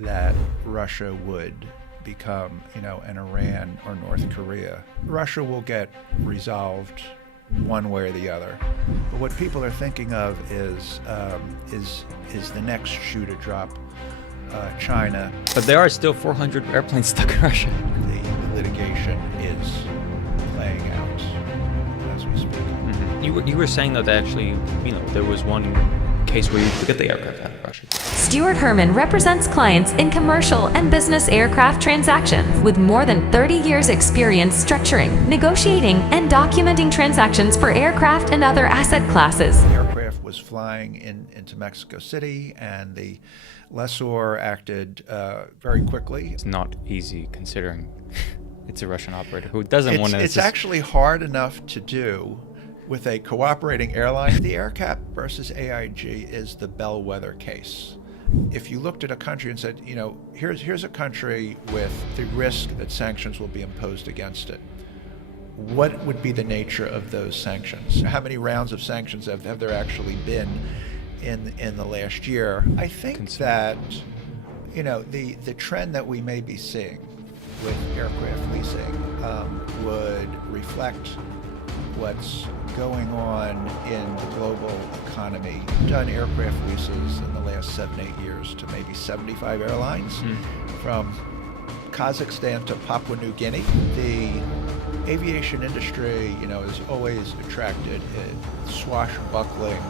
that Russia would become, an Iran or North Korea. Russia will get resolved one way or the other. But what people are thinking of is the next shoe to drop, China. But there are still 400 airplanes stuck in Russia. The litigation is playing out as we speak. Mm-hmm. You were saying that actually, there was one case where you could get the aircraft out of Russia. Stewart Herman represents clients in commercial and business aircraft transactions with more than 30 years experience structuring, negotiating, and documenting transactions for aircraft and other asset classes. The aircraft was flying into Mexico City, and the lessor acted very quickly. It's not easy considering it's a Russian operator who doesn't want to... It's actually hard enough to do with a cooperating airline. The AirCap versus AIG is the bellwether case. If you looked at a country and said, here's a country with the risk that sanctions will be imposed against it, what would be the nature of those sanctions? How many rounds of sanctions have there actually been in the last year? I think that, the trend that we may be seeing with aircraft leasing would reflect what's going on in the global economy. We've done aircraft leases in the last 7-8 years to maybe 75 airlines, from Kazakhstan to Papua New Guinea. The aviation industry, is always attracted swashbuckling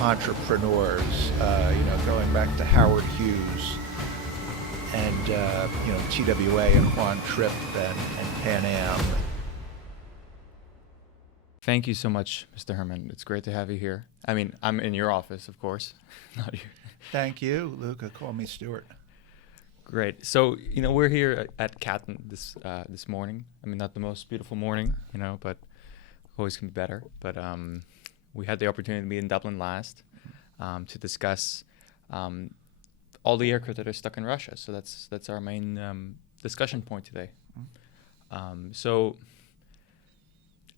entrepreneurs, going back to Howard Hughes and, TWA and Juan Trippe and Pan Am. Thank you so much, Mr. Herman. It's great to have you here. I mean, I'm in your office, of course, not you. Thank you, Luca. Call me Stewart. Great. So, we're here at Catton this morning. I mean, not the most beautiful morning, but always can be better. But we had the opportunity to be in Dublin last to discuss all the aircraft that are stuck in Russia. So that's our main discussion point today. So,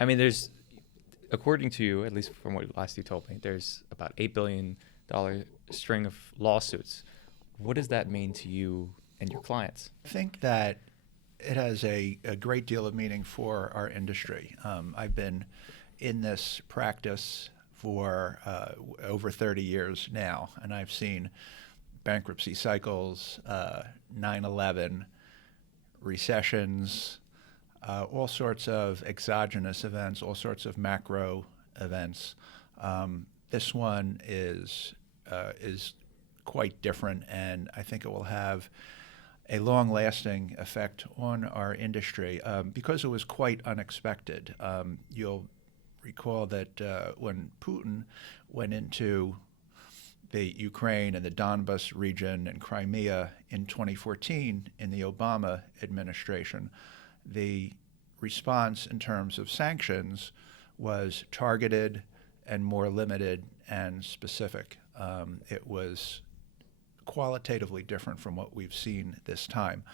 I mean, according to you, at least from what last you told me, there's about $8 billion string of lawsuits. What does that mean to you and your clients? I think that it has a great deal of meaning for our industry. I've been in this practice for over 30 years now, and I've seen bankruptcy cycles, 9/11, recessions, all sorts of exogenous events, all sorts of macro events. This one is quite different, and I think it will have a long-lasting effect on our industry because it was quite unexpected. You'll recall that when Putin went into the Ukraine and the Donbas region and Crimea in 2014 in the Obama administration, the response in terms of sanctions was targeted and more limited and specific. It was qualitatively different from what we've seen this time.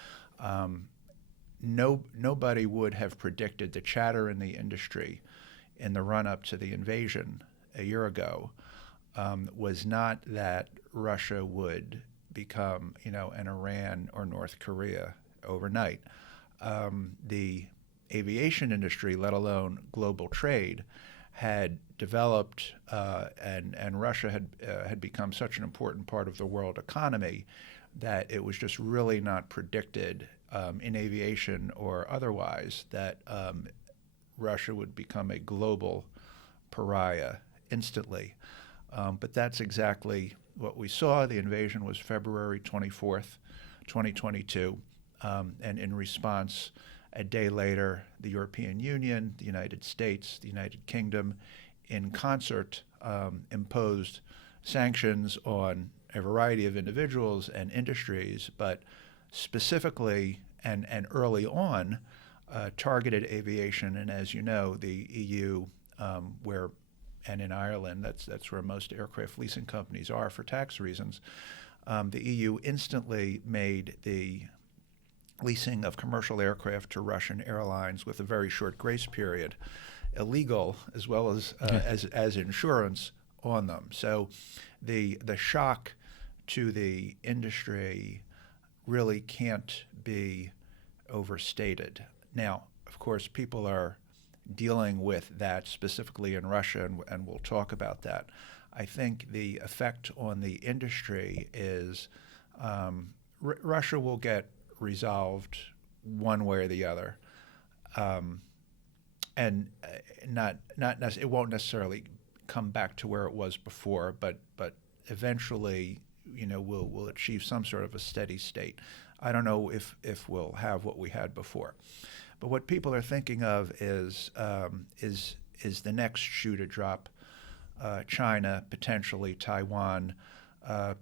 Nobody would have predicted the chatter in the industry in the run-up to the invasion a year ago was not that Russia would become, an Iran or North Korea overnight. The aviation industry, let alone global trade, had developed, and Russia had become such an important part of the world economy that it was just really not predicted in aviation or otherwise that Russia would become a global pariah instantly. But that's exactly what we saw. The invasion was February 24th, 2022. And in response, a day later, the European Union, the United States, the United Kingdom, in concert, imposed sanctions on a variety of individuals and industries, but specifically and early on, targeted aviation. And as you know, the EU, and in Ireland, that's where most aircraft leasing companies are for tax reasons, the EU instantly made the leasing of commercial aircraft to Russian airlines with a very short grace period illegal, as well as as insurance on them. So the shock to the industry really can't be overstated. Now, of course, people are dealing with that specifically in Russia, and we'll talk about that. I think the effect on the industry is Russia will get resolved one way or the other, and it won't necessarily come back to where it was before, but eventually, we'll achieve some sort of a steady state. I don't know if we'll have what we had before, but what people are thinking of is the next shoe to drop. China, potentially Taiwan.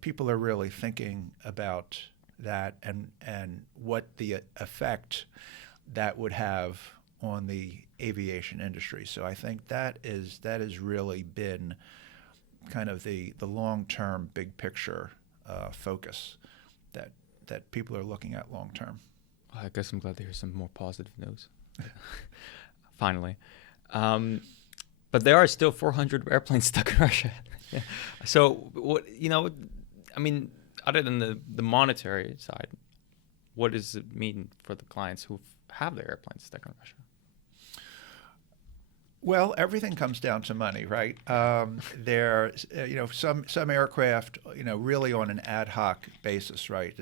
People are really thinking about that and what the effect that would have on the aviation industry. So I think that has really been kind of the long-term, big picture focus that people are looking at long-term. I guess I'm glad to hear some more positive news. Finally. But there are still 400 airplanes stuck in Russia. Yeah. So, other than the monetary side, what does it mean for the clients who have their airplanes stuck in Russia? Well, everything comes down to money, right? Some aircraft, really on an ad hoc basis, right?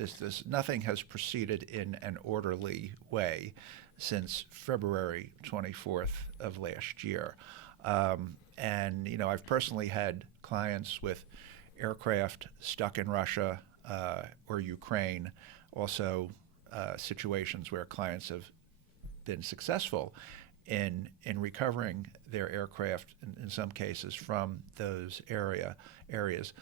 Nothing has proceeded in an orderly way since February 24th of last year. And I've personally had clients with aircraft stuck in Russia or Ukraine, also situations where clients have been successful in recovering their aircraft in some cases from those areas.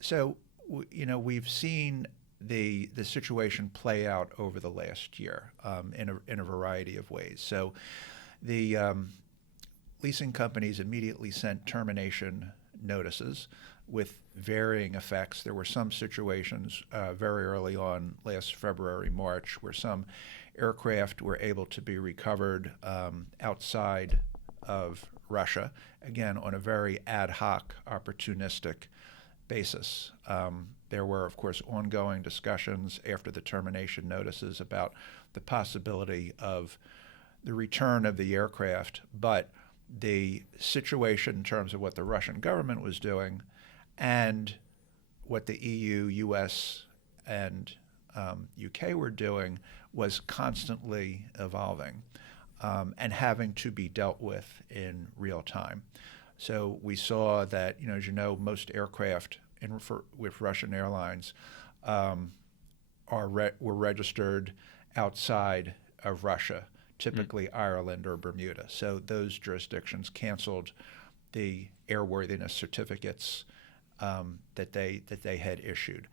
So we've seen the situation play out over the last year in a variety of ways. So the leasing companies immediately sent termination notices with varying effects. There were some situations very early on last February, March, where some aircraft were able to be recovered outside of Russia, again, on a very ad hoc, opportunistic basis. There were, of course, ongoing discussions after the termination notices about the possibility of the return of the aircraft, but the situation in terms of what the Russian government was doing and what the EU, US, and UK were doing was constantly evolving and having to be dealt with in real time. So we saw that, as you know, most aircraft with Russian airlines were registered outside of Russia, typically Ireland or Bermuda. So those jurisdictions canceled the airworthiness certificates that they had issued.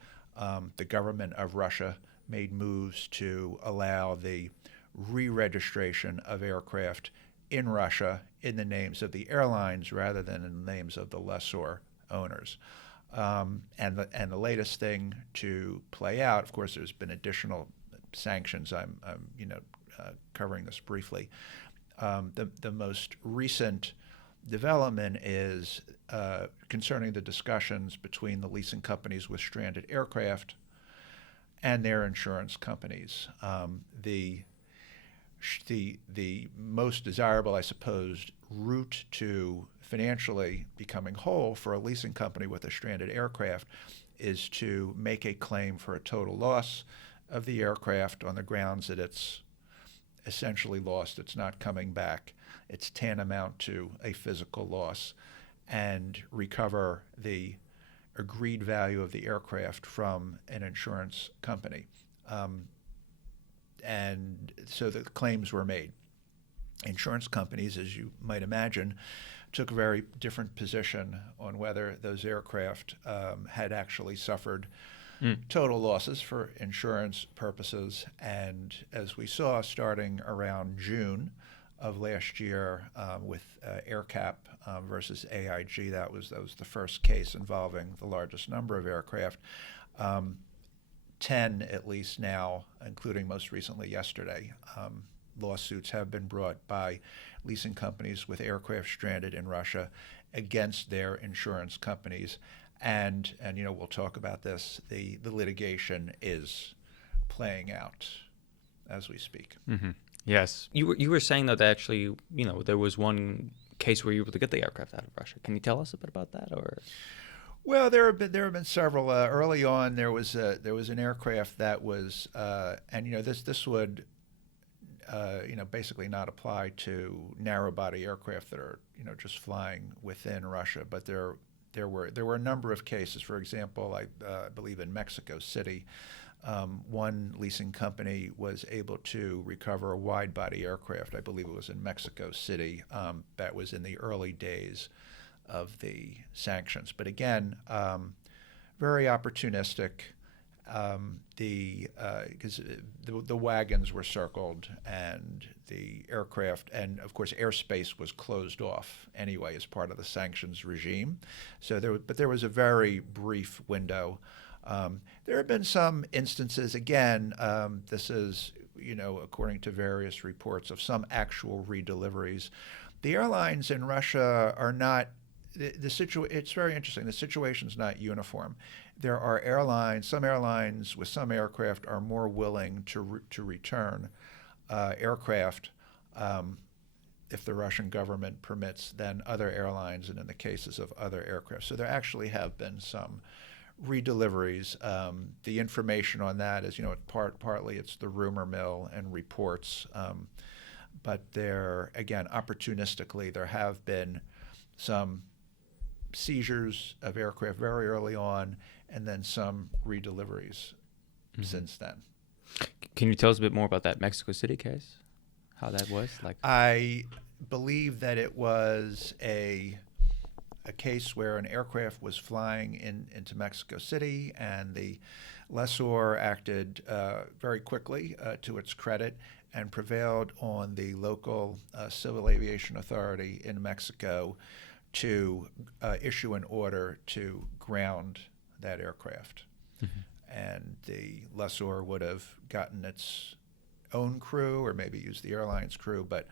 The government of Russia made moves to allow the re-registration of aircraft in Russia in the names of the airlines rather than in the names of the lessor owners. And the latest thing to play out, of course, there's been additional sanctions. I'm covering this briefly. The most recent development is concerning the discussions between the leasing companies with stranded aircraft and their insurance companies. The most desirable, I suppose, route to financially becoming whole for a leasing company with a stranded aircraft is to make a claim for a total loss of the aircraft on the grounds that it's essentially lost, it's not coming back, it's tantamount to a physical loss, and recover the agreed value of the aircraft from an insurance company. And so the claims were made. Insurance companies, as you might imagine, took a very different position on whether those aircraft had actually suffered total losses for insurance purposes. And as we saw starting around June of last year with AirCap versus AIG, that was the first case involving the largest number of aircraft. 10 at least now, including most recently yesterday, lawsuits have been brought by leasing companies with aircraft stranded in Russia against their insurance companies and we'll talk about this. The litigation is playing out as we speak. Mm-hmm. Yes, you were saying that actually, there was one case where you were able to get the aircraft out of Russia. Can you tell us a bit about that, or? Well, there have been several. Early on, there was an aircraft that was, and this would, basically not apply to narrow body aircraft that are just flying within Russia, but there were a number of cases. For example, I believe in Mexico City, one leasing company was able to recover a wide body aircraft. I believe it was in Mexico City. That was in the early days of the sanctions. But again, very opportunistic. Because the wagons were circled and the aircraft, and of course airspace was closed off anyway as part of the sanctions regime. So there was a very brief window. There have been some instances, again, this is, according to various reports, of some actual redeliveries. The airlines in Russia are not, it's very interesting. The situation's not uniform. There are some airlines with some aircraft are more willing to return aircraft if the Russian government permits than other airlines, and in the cases of other aircraft. So there actually have been some redeliveries. The information on that is, partly it's the rumor mill and reports, but there, again, opportunistically, there have been some seizures of aircraft very early on, and then some redeliveries since then. Can you tell us a bit more about that Mexico City case? How that was? I believe that it was a case where an aircraft was flying into Mexico City, and the lessor acted very quickly to its credit and prevailed on the local civil aviation authority in Mexico to issue an order to ground that aircraft. And the lessor would have gotten its own crew or maybe used the airline's crew, but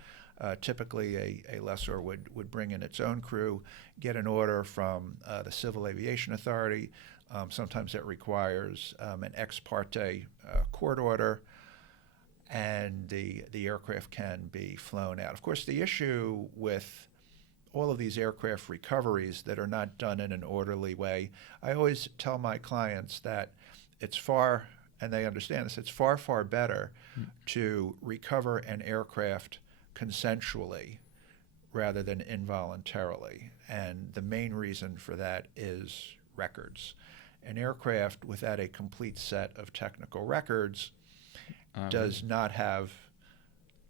typically a lessor would bring in its own crew, get an order from the Civil Aviation Authority. Sometimes it requires an ex parte court order, and the aircraft can be flown out. Of course, the issue with all of these aircraft recoveries that are not done in an orderly way, I always tell my clients that it's far, and they understand this, it's far, far better to recover an aircraft consensually rather than involuntarily. And the main reason for that is records. An aircraft without a complete set of technical records does not have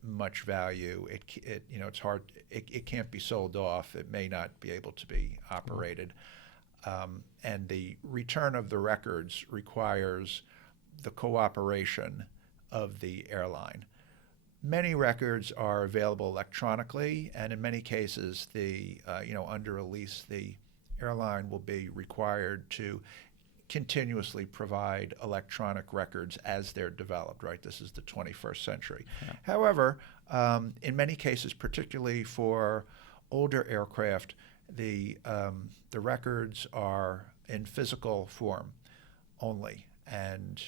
much value. It's hard. It can't be sold off. It may not be able to be operated. And the return of the records requires the cooperation of the airline. Many records are available electronically, and in many cases, under a lease, the airline will be required to continuously provide electronic records as they're developed, right? This is the 21st century. Yeah. However, in many cases, particularly for older aircraft, the records are in physical form only,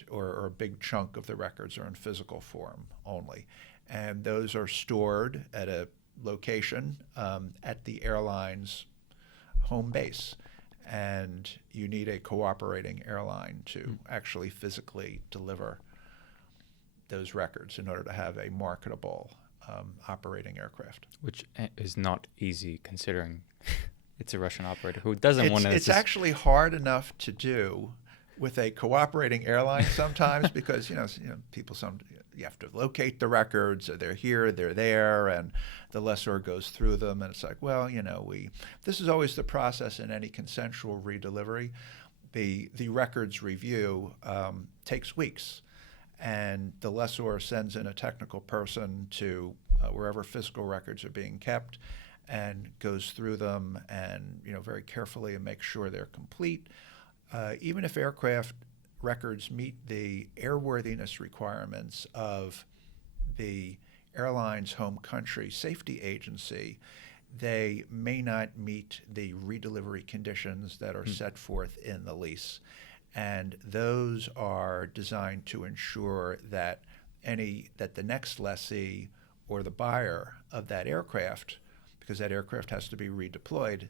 or a big chunk of the records are in physical form only. And those are stored at a location at the airline's home base. And you need a cooperating airline to actually physically deliver those records in order to have a marketable operating aircraft. Which is not easy, considering it's a Russian operator who doesn't want to... It's actually hard enough to do with a cooperating airline sometimes because, people you have to locate the records, or they're here, they're there, and the lessor goes through them, and it's like, well, this is always the process in any consensual redelivery. The records review takes weeks, and the lessor sends in a technical person to wherever physical records are being kept and goes through them and, very carefully and makes sure they're complete. Even if aircraft records meet the airworthiness requirements of the airline's home country safety agency, they may not meet the redelivery conditions that are set forth in the lease. And those are designed to ensure that the next lessee or the buyer of that aircraft, because that aircraft has to be redeployed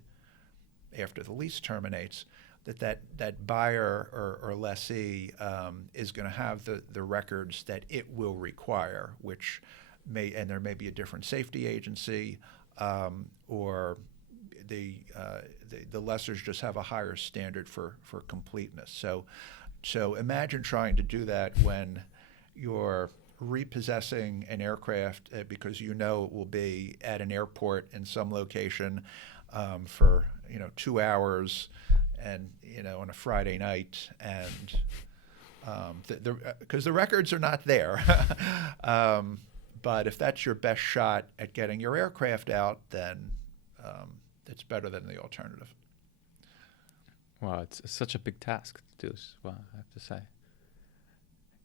after the lease terminates, that buyer or lessee is going to have the records that it will require, and there may be a different safety agency, or the lessors just have a higher standard for completeness. So imagine trying to do that when you're repossessing an aircraft because you know it will be at an airport in some location for 2 hours, and on a Friday night, and because the records are not there. But if that's your best shot at getting your aircraft out, then it's better than the alternative. Wow, it's such a big task to do this. Wow, I have to say.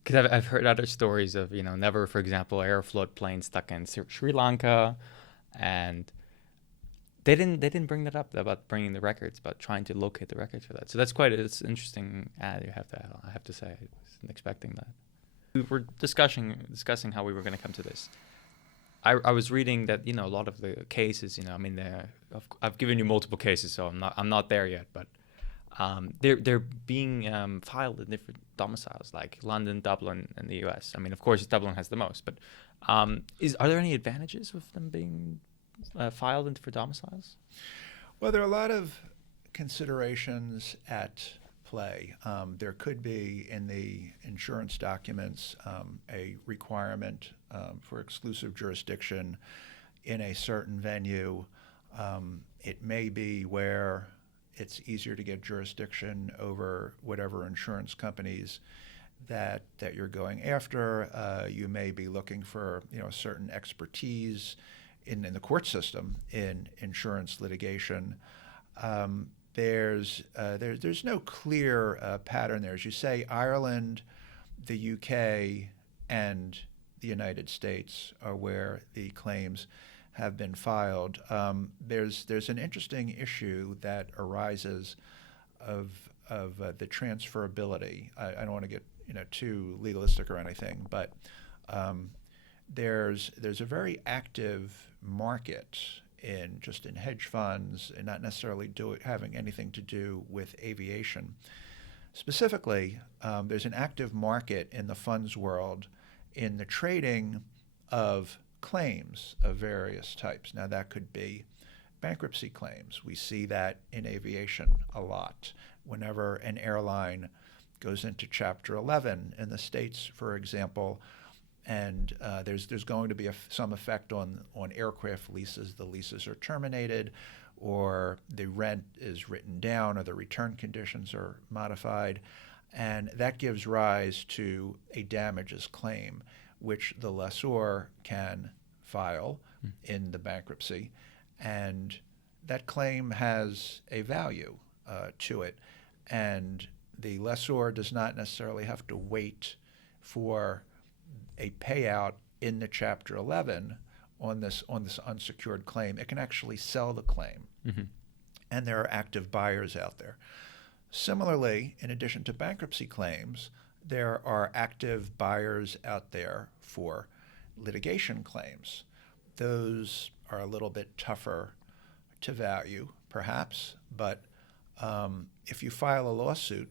Because I've heard other stories of, never, for example, Aeroflot plane stuck in Sri Lanka, and they didn't bring that up about bringing the records, about trying to locate the records for that. So that's it's interesting ad I have to say. I wasn't expecting that. We were discussing how we were going to come to this. I was reading that a lot of the cases, I've given you multiple cases, so I'm not there yet, but they're being filed in different domiciles, like London, Dublin, and the U.S. Of course, Dublin has the most, but are there any advantages with them being filed in different domiciles? Well, there are a lot of considerations at play. There could be in the insurance documents a requirement for exclusive jurisdiction in a certain venue. It may be where it's easier to get jurisdiction over whatever insurance companies that you're going after. You may be looking for a certain expertise in the court system in insurance litigation. There's no clear pattern there. As you say, Ireland, the UK, and the United States are where the claims have been filed. There's an interesting issue that arises of the transferability. I don't want to get too legalistic or anything, but there's a very active market in hedge funds, and not necessarily having anything to do with aviation. Specifically, there's an active market in the funds world in the trading of claims of various types. Now, that could be bankruptcy claims. We see that in aviation a lot. Whenever an airline goes into Chapter 11 in the States, for example, and there's going to be some effect on aircraft leases. The leases are terminated, or the rent is written down, or the return conditions are modified, and that gives rise to a damages claim, which the lessor can file in the bankruptcy, and that claim has a value to it, and the lessor does not necessarily have to wait for a payout in the Chapter 11 on this unsecured claim. It can actually sell the claim, and there are active buyers out there. Similarly, in addition to bankruptcy claims, there are active buyers out there for litigation claims. Those are a little bit tougher to value, perhaps, but if you file a lawsuit,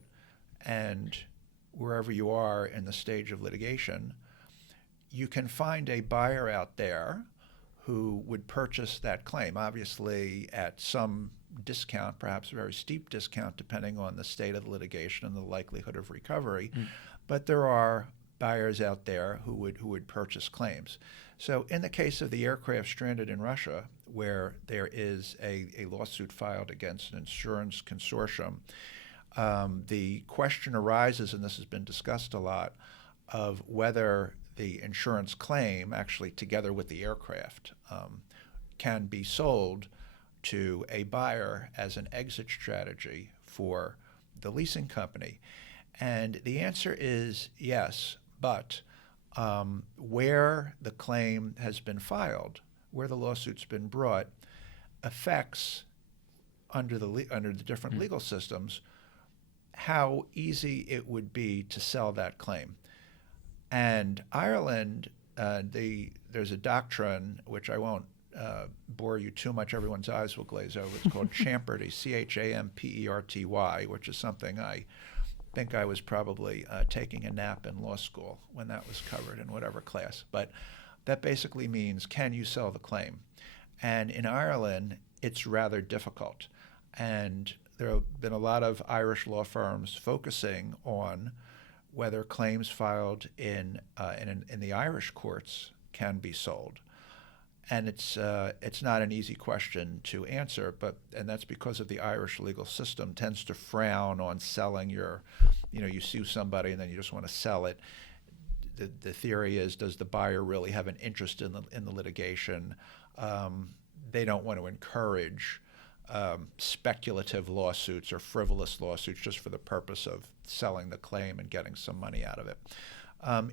and wherever you are in the stage of litigation, you can find a buyer out there who would purchase that claim, obviously at some discount, perhaps a very steep discount, depending on the state of the litigation and the likelihood of recovery. But there are buyers out there who would purchase claims. So in the case of the aircraft stranded in Russia, where there is a lawsuit filed against an insurance consortium, the question arises, and this has been discussed a lot, of whether the insurance claim, actually together with the aircraft, can be sold to a buyer as an exit strategy for the leasing company. And the answer is yes, but where the claim has been filed, where the lawsuit's been brought, affects under the different legal systems how easy it would be to sell that claim. And Ireland, there's a doctrine which I won't bore you too much. Everyone's eyes will glaze over. It's called Champerty, Champerty, which is something I think I was probably taking a nap in law school when that was covered in whatever class. But that basically means, can you sell the claim? And in Ireland, it's rather difficult. And there have been a lot of Irish law firms focusing on whether claims filed in the Irish courts can be sold. And it's not an easy question to answer, and that's because of the Irish legal system tends to frown on selling you sue somebody and then you just want to sell it. The theory is, does the buyer really have an interest in the litigation? They don't want to encourage speculative lawsuits or frivolous lawsuits just for the purpose of selling the claim and getting some money out of it.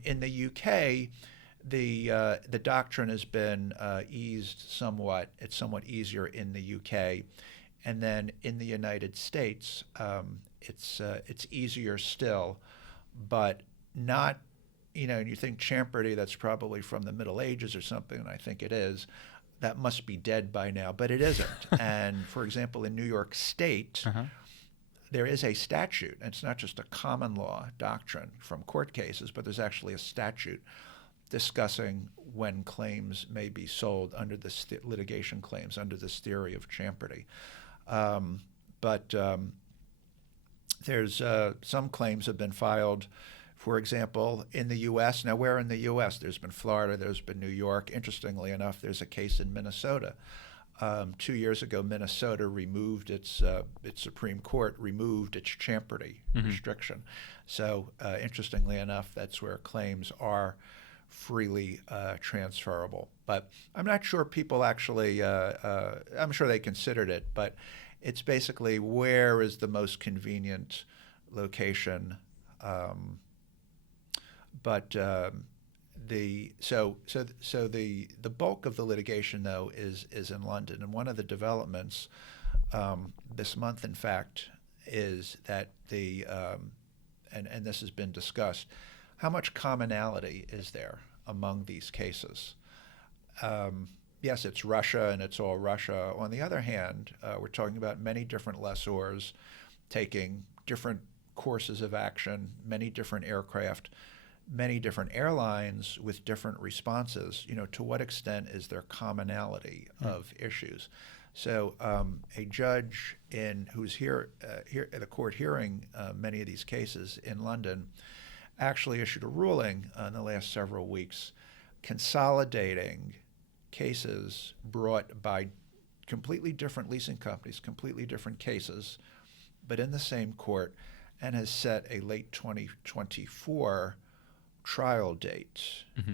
In the UK, the doctrine has been eased somewhat. It's somewhat easier in the UK, and then in the United States, it's easier still, but not. You think Champerty, that's probably from the Middle Ages or something, and I think it is. That must be dead by now, but it isn't. And for example, in New York State, there is a statute, and it's not just a common law doctrine from court cases, but there's actually a statute discussing when claims may be sold under this litigation claims under this theory of Champerty. But there's some claims have been filed, for example, in the U.S. Now, where in the U.S.? There's been Florida, there's been New York. Interestingly enough, there's a case in Minnesota. 2 years ago, Minnesota removed its Supreme Court removed its Champerty restriction. So, interestingly enough, that's where claims are freely transferable. But I'm not sure people actually. I'm sure they considered it, but it's basically where is the most convenient location. But the bulk of the litigation, though, is in London, and one of the developments this month, in fact, is that and this has been discussed, how much commonality is there among these cases? Yes, it's Russia, and it's all Russia. On the other hand, we're talking about many different lessors taking different courses of action, many different aircraft, many different airlines with different responses. To what extent is there commonality of issues? So a judge who's here at the court hearing many of these cases in London actually issued a ruling in the last several weeks consolidating cases brought by completely different leasing companies, completely different cases, but in the same court, and has set a late 2024 trial date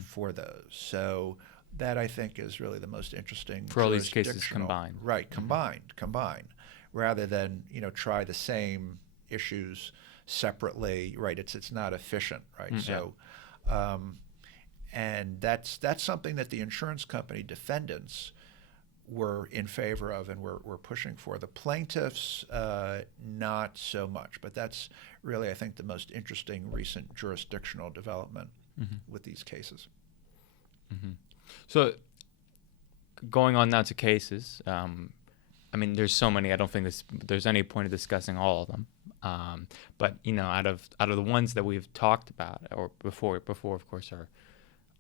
for those. So that, I think, is really the most interesting. For all these cases combined. Right, combined, rather than, try the same issues separately. Right, it's not efficient, right? So, and that's something that the insurance company defendants were in favor of and were pushing for. The plaintiffs, not so much, but that's really, I think, the most interesting recent jurisdictional development with these cases. So going on now to cases, there's so many, I don't think there's any point of discussing all of them. But out of the ones that we've talked about, or before of course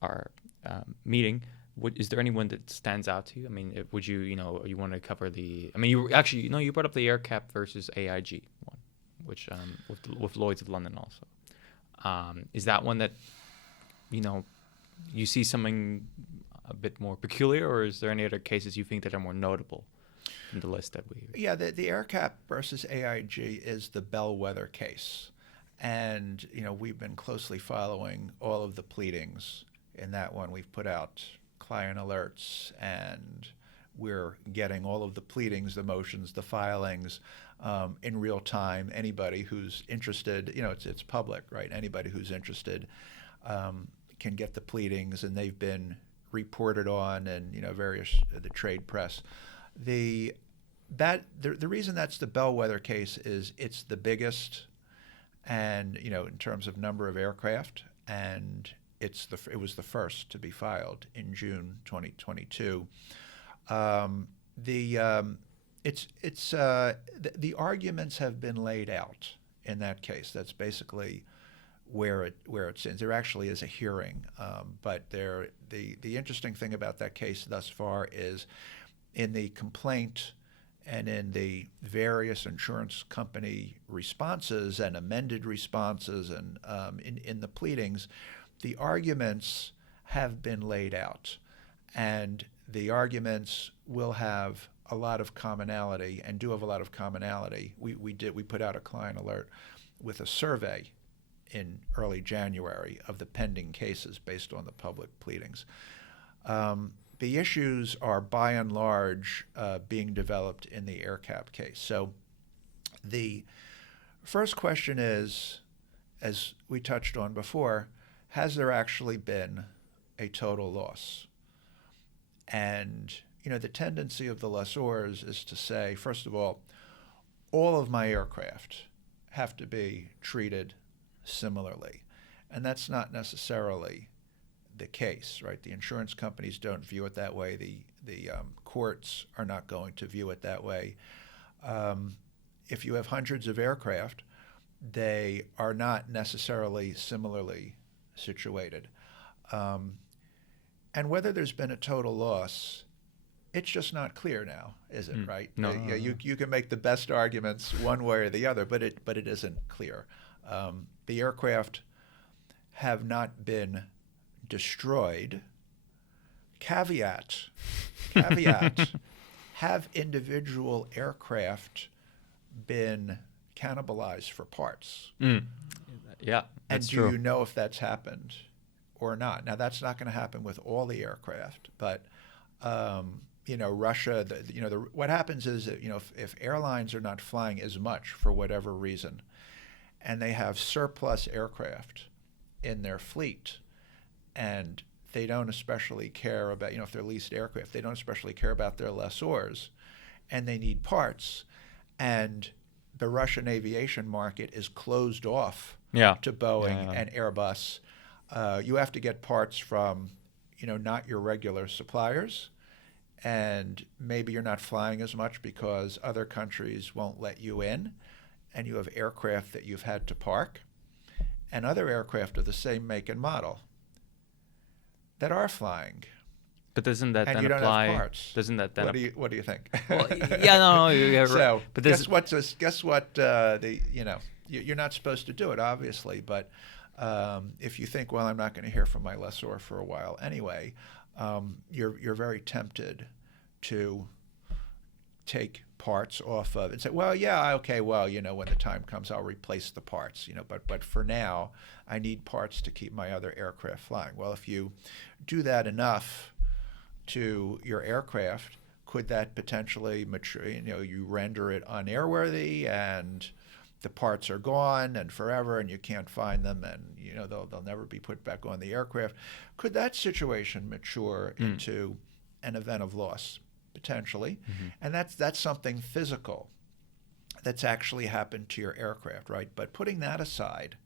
our meeting, is there anyone that stands out to you? Would you you want to cover the? You actually you brought up the AirCap versus AIG one, which with Lloyd's of London also. Is that one that you see something a bit more peculiar, or is there any other cases you think that are more notable in the list that we? Yeah, the AirCap versus AIG is the bellwether case, and we've been closely following all of the pleadings in that one. We've put out client alerts, and we're getting all of the pleadings, the motions, the filings in real time. Anybody who's interested, it's public, right? Anybody who's interested can get the pleadings, and they've been reported on in various the trade press. The reason that's the bellwether case is it's the biggest, and in terms of number of aircraft, and it was the first to be filed in June 2022. The arguments have been laid out in that case. That's basically where it stands. There actually is a hearing, but the interesting thing about that case thus far is in the complaint and in the various insurance company responses and amended responses and in the pleadings, the arguments have been laid out, and the arguments will have a lot of commonality and do have a lot of commonality. We put out a client alert with a survey in early January of the pending cases based on the public pleadings. The issues are by and large being developed in the AirCap case. So the first question is, as we touched on before, has there actually been a total loss? And the tendency of the lessors is to say, first of all of my aircraft have to be treated similarly. And that's not necessarily the case, right? The insurance companies don't view it that way. The courts are not going to view it that way. If you have hundreds of aircraft, they are not necessarily similarly situated. And whether there's been a total loss, it's just not clear now, is it? Right? No. You can make the best arguments one way or the other, but it isn't clear. The aircraft have not been destroyed. Caveat, have individual aircraft been cannibalized for parts? Yeah, that's and do true. you know if that's happened or not? Now, that's not going to happen with all the aircraft, but Russia, what happens is that, if airlines are not flying as much for whatever reason, and they have surplus aircraft in their fleet, and they don't especially care about, if they're leased aircraft, they don't especially care about their lessors, and they need parts, and the Russian aviation market is closed off to Boeing and Airbus. You have to get parts from, not your regular suppliers, and maybe you're not flying as much because other countries won't let you in, and you have aircraft that you've had to park, and other aircraft of the same make and model that are flying. But doesn't that and then you don't apply? have parts. Doesn't that then? What do you think? Well, no, you're right. So But guess what? You're not supposed to do it, obviously. But if you think, well, I'm not going to hear from my lessor for a while anyway, you're very tempted to take parts off of and say, well, yeah, okay, well, when the time comes, I'll replace the parts, but for now, I need parts to keep my other aircraft flying. Well, if you do that enough to your aircraft, could that potentially mature? You render it unairworthy, and the parts are gone and forever, and you can't find them, and they'll never be put back on the aircraft. Could that situation mature into an event of loss? Potentially, and that's something physical that's actually happened to your aircraft, right? But putting that aside,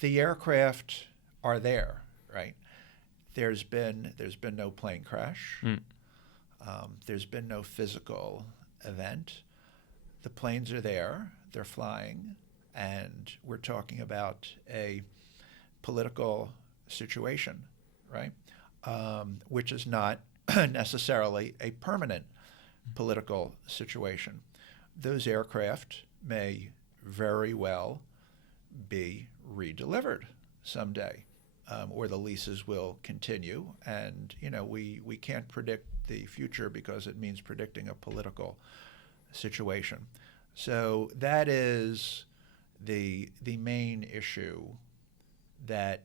the aircraft are there, right? There's been no plane crash. There's been no physical event. The planes are there, they're flying, and we're talking about a political situation, right? Which is not necessarily a permanent political situation. Those aircraft may very well be redelivered someday, or the leases will continue. And we can't predict the future because it means predicting a political situation. So that is the main issue that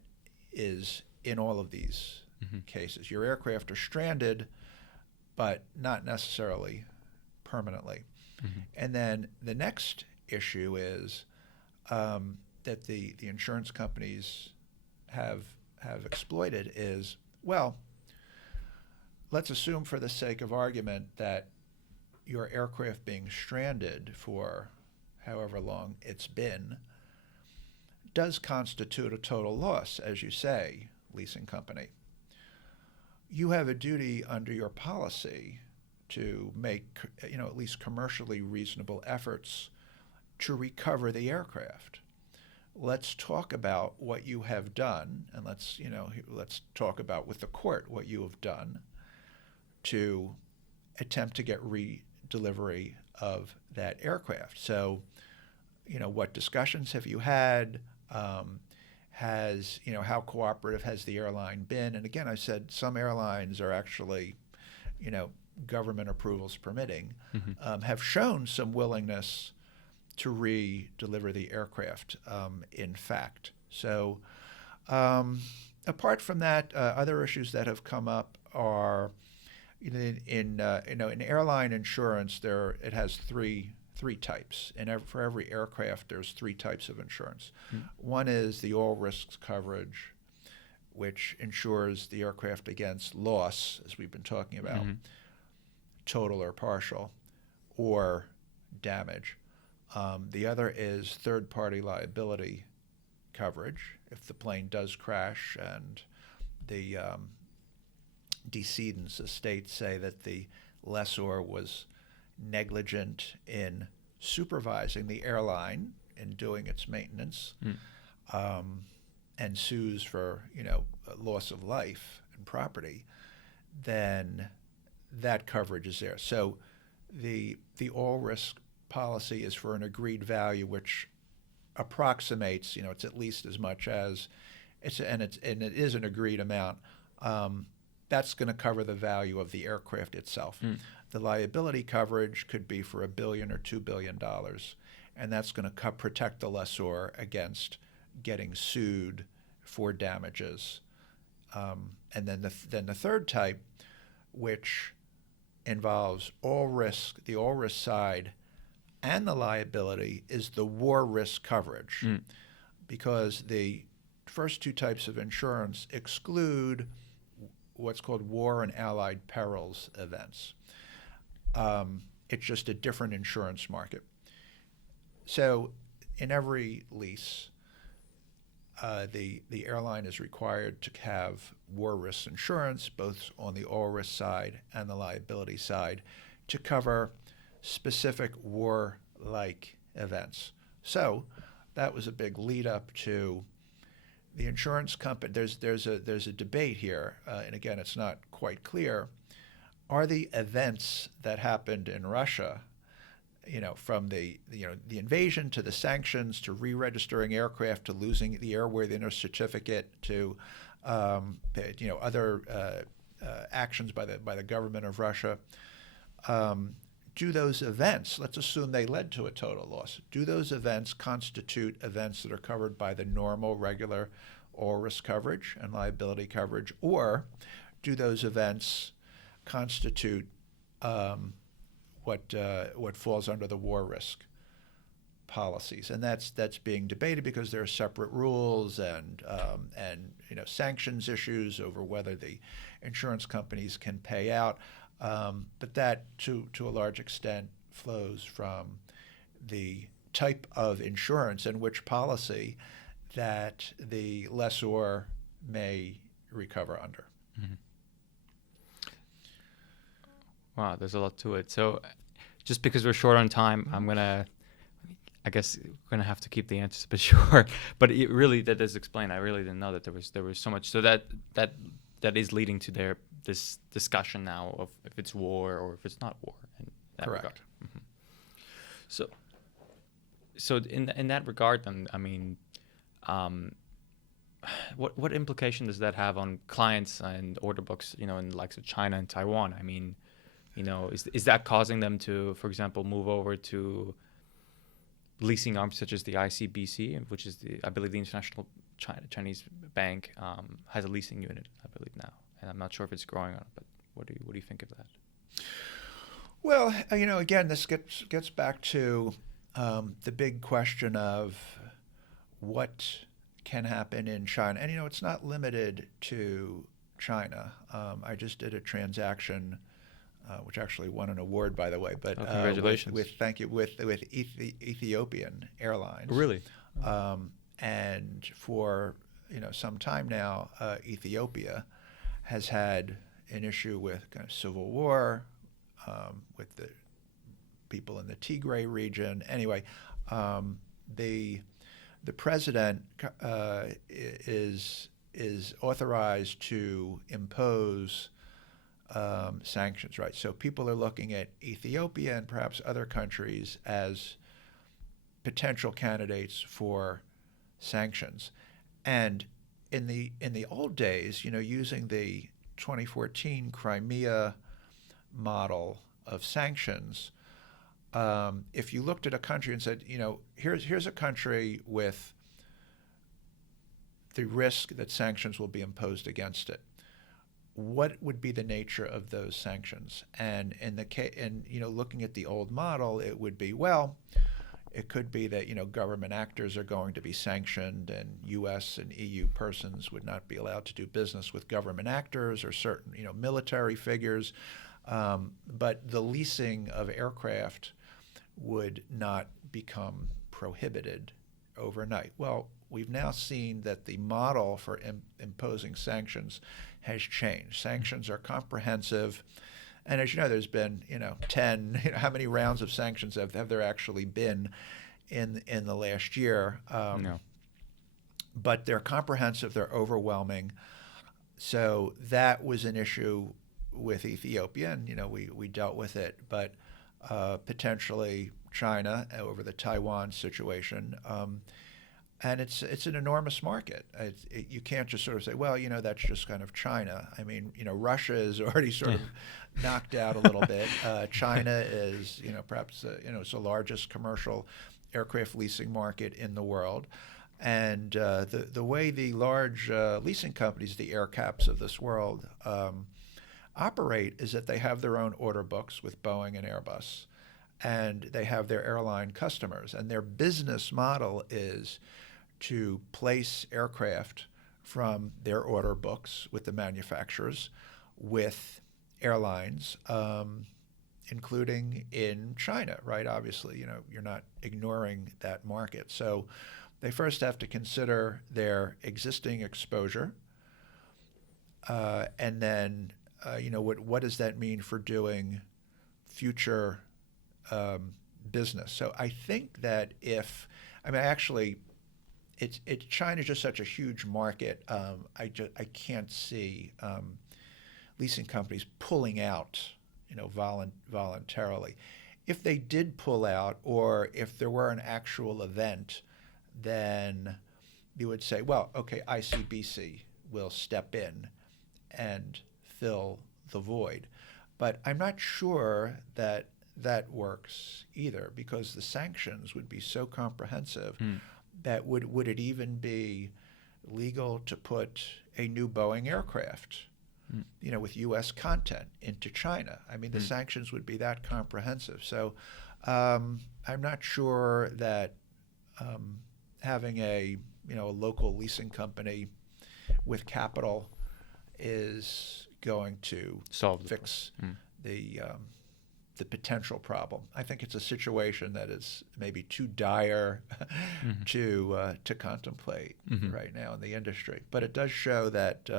is in all of these cases. Your aircraft are stranded, but not necessarily permanently. And then the next issue is that the insurance companies have exploited is, well, let's assume for the sake of argument that your aircraft being stranded for however long it's been does constitute a total loss, as you say, leasing company. You have a duty under your policy to make, at least commercially reasonable efforts to recover the aircraft. Let's talk about what you have done, and let's talk about with the court what you have done to attempt to get redelivery of that aircraft. So, what discussions have you had? How cooperative has the airline been? And again, I said some airlines are actually, government approvals permitting, have shown some willingness to re-deliver the aircraft, in fact. So apart from that, other issues that have come up are, in airline insurance, it has three types. And for every aircraft, there's three types of insurance. One is the all risks coverage, which insures the aircraft against loss, as we've been talking about, total or partial, or damage. The other is third-party liability coverage. If the plane does crash and the decedent's estate say that the lessor was negligent in supervising the airline in doing its maintenance, and sues for loss of life and property, then that coverage is there. So the all risk policy is for an agreed value, which approximates, it's at least as much as it is an agreed amount. That's going to cover the value of the aircraft itself. The liability coverage could be for $1 billion or $2 billion, and that's going to protect the lessor against getting sued for damages. And then the third type, which involves the all risk side and the liability, is the war risk coverage, because the first two types of insurance exclude what's called war and allied perils events. It's just a different insurance market. So in every lease, the airline is required to have war risk insurance, both on the all risk side and the liability side, to cover specific war-like events. So that was a big lead up to the insurance company. There's a debate here, and again, it's not quite clear. Are the events that happened in Russia, from the invasion to the sanctions to re-registering aircraft to losing the airworthiness certificate to other actions by the government of Russia, do those events, let's assume they led to a total loss, do those events constitute events that are covered by the normal, regular all risk coverage and liability coverage, or do those events constitute what falls under the war risk policies? And that's being debated because there are separate rules and sanctions issues over whether the insurance companies can pay out. But that, to a large extent, flows from the type of insurance and which policy that the lessor may recover under. Wow, there's a lot to it. So just because we're short on time, I guess we're gonna have to keep the answers a bit short. But that does explain. I really didn't know that there was so much. So that is leading to this discussion now of if it's war or if it's not war in that Correct. regard. So in that regard, then, I mean, what implication does that have on clients and order books, in the likes of China and Taiwan? I mean, is that causing them to, for example, move over to leasing arms such as the ICBC, which is I believe the International Chinese Bank has a leasing unit, I believe now, and I'm not sure if it's growing on it. But what do you think of that? Well, again, this gets back to the big question of what can happen in China, and it's not limited to China. I just did a transaction which actually won an award, by the way. But congratulations! with Ethiopian Airlines. Really? And for some time now, Ethiopia has had an issue with kind of civil war with the people in the Tigray region. Anyway, the president is authorized to impose sanctions, right? So people are looking at Ethiopia and perhaps other countries as potential candidates for sanctions. And in the old days, using the 2014 Crimea model of sanctions, if you looked at a country and said, here's a country with the risk that sanctions will be imposed against it, what would be the nature of those sanctions? And looking at the old model, it would be, well, it could be that government actors are going to be sanctioned, and U.S. and EU persons would not be allowed to do business with government actors or certain military figures. But the leasing of aircraft would not become prohibited overnight. Well, we've now seen that the model for imposing sanctions has changed. Sanctions are comprehensive. And as you know, there's been 10. How many rounds of sanctions have there actually been in the last year? No. But they're comprehensive. They're overwhelming. So that was an issue with Ethiopia, and we dealt with it. But potentially China over the Taiwan situation. And it's an enormous market. You can't just sort of say, well, that's just kind of China. I mean, Russia is already sort of knocked out a little bit. China is, perhaps, it's the largest commercial aircraft leasing market in the world. And the way the large leasing companies, the AirCaps of this world, operate is that they have their own order books with Boeing and Airbus, and they have their airline customers. And their business model is to place aircraft from their order books with the manufacturers with airlines, including in China, right? Obviously, you're not ignoring that market. So they first have to consider their existing exposure, and then, what does that mean for doing future business? So I think that China's just such a huge market. I can't see leasing companies pulling out, voluntarily. If they did pull out, or if there were an actual event, then you would say, well, okay, ICBC will step in and fill the void. But I'm not sure that that works either, because the sanctions would be so comprehensive that would it even be legal to put a new Boeing aircraft, with U.S. content into China? I mean, the sanctions would be that comprehensive. So I'm not sure that having a local leasing company with capital is going to fix the potential problem. I think it's a situation that is maybe too dire to contemplate right now in the industry. But it does show that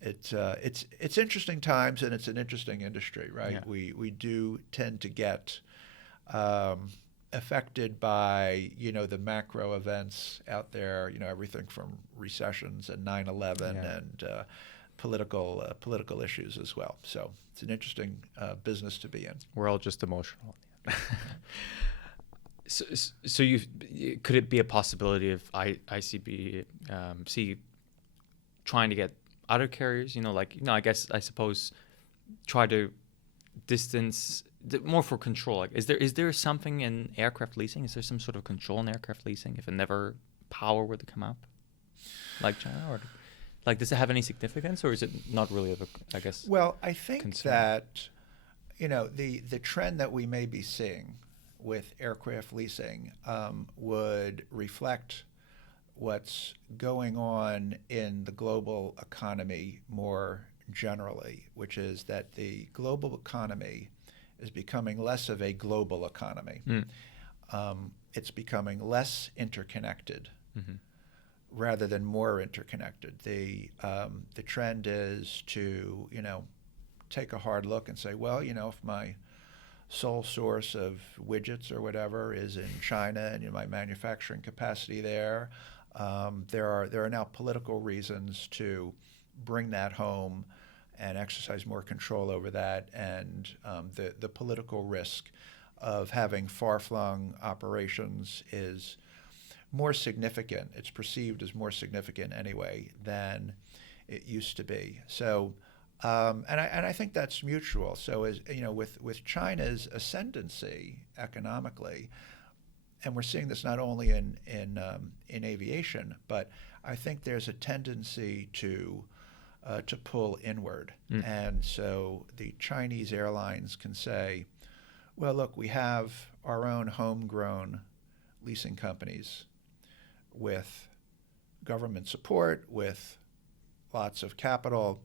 it's interesting times, and it's an interesting industry, right? Yeah. We do tend to get affected by the macro events out there. Everything from recessions and 9/11 and political issues as well. So it's an interesting business to be in. We're all just emotional. So could it be a possibility of ICBC trying to get other carriers, I suppose try to distance more for control? Like, is there something in aircraft leasing? Is there some sort of control in aircraft leasing if never power were to come up, like China, or does it have any significance, or is it not really Well, I think concern? that the trend that we may be seeing with aircraft leasing would reflect what's going on in the global economy more generally, which is that the global economy is becoming less of a global economy. It's becoming less interconnected rather than more interconnected. The trend is to, take a hard look and say, well, if my sole source of widgets or whatever is in China and my manufacturing capacity there, there are now political reasons to bring that home and exercise more control over that, and the political risk of having far-flung operations is more significant. It's perceived as more significant anyway than it used to be. So, and I think that's mutual. So, as with China's ascendancy economically, and we're seeing this not only in aviation, but I think there's a tendency to pull inward. And so the Chinese airlines can say, well, look, we have our own homegrown leasing companies with government support, with lots of capital.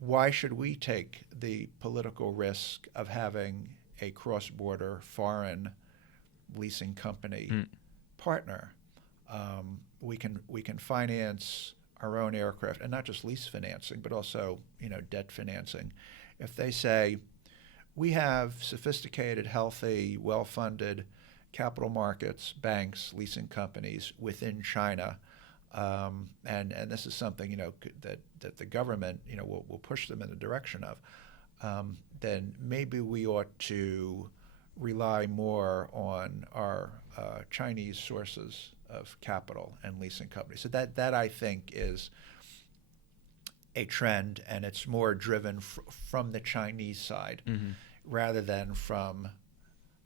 Why should we take the political risk of having a cross-border foreign leasing company partner? We can finance our own aircraft, and not just lease financing, but also debt financing. If they say, we have sophisticated, healthy, well-funded capital markets, banks, leasing companies within China, and this is something that the government will push them in the direction of, then maybe we ought to rely more on our Chinese sources of capital and leasing companies. So that I think is a trend, and it's more driven from the Chinese side rather than from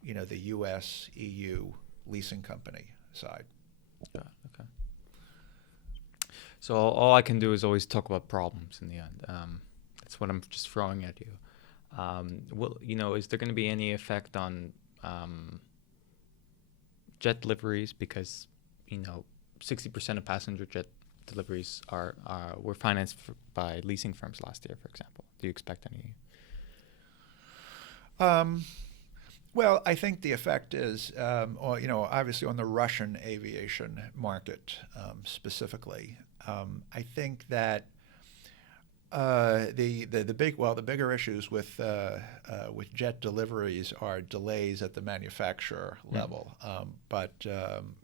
the U.S., EU leasing company side. Yeah, okay. So all I can do is always talk about problems in the end. That's what I'm just throwing at you. Is there going to be any effect on jet deliveries? Because 60% of passenger jet deliveries were financed by leasing firms last year, for example. Do you expect any? Well, I think the effect is, obviously on the Russian aviation market specifically. I think that the bigger issues with jet deliveries are delays at the manufacturer level,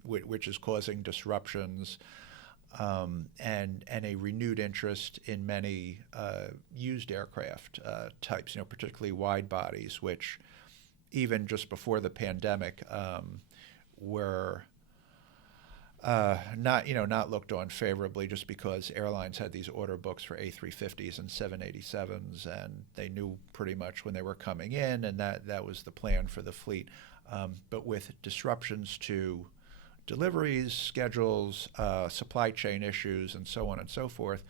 which is causing disruptions and a renewed interest in many used aircraft types, particularly wide bodies, which even just before the pandemic were not looked on favorably, just because airlines had these order books for A350s and 787s, and they knew pretty much when they were coming in, and that was the plan for the fleet. But with disruptions to deliveries, schedules, supply chain issues, and so on and so forth,